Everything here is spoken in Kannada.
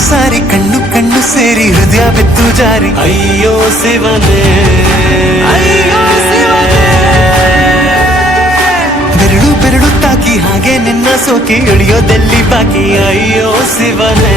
ಸಾರಿ ಕಣ್ಣು ಕಣ್ಣು ಸೇರಿ ಹೃದಯ ಬಿತ್ತು ಜಾರಿ ಅಯ್ಯೋ ಶಿವನೇ, ಅಯ್ಯೋ ಶಿವನೇ. ಬೆರಳು ಬೆರಳು ತಾಕಿ ಹಾಗೆ ನಿನ್ನ ಸೋಕಿ ಇಳಿಯೋದೆಲ್ಲಿ ಬಾಕಿ ಅಯ್ಯೋ ಶಿವನೇ.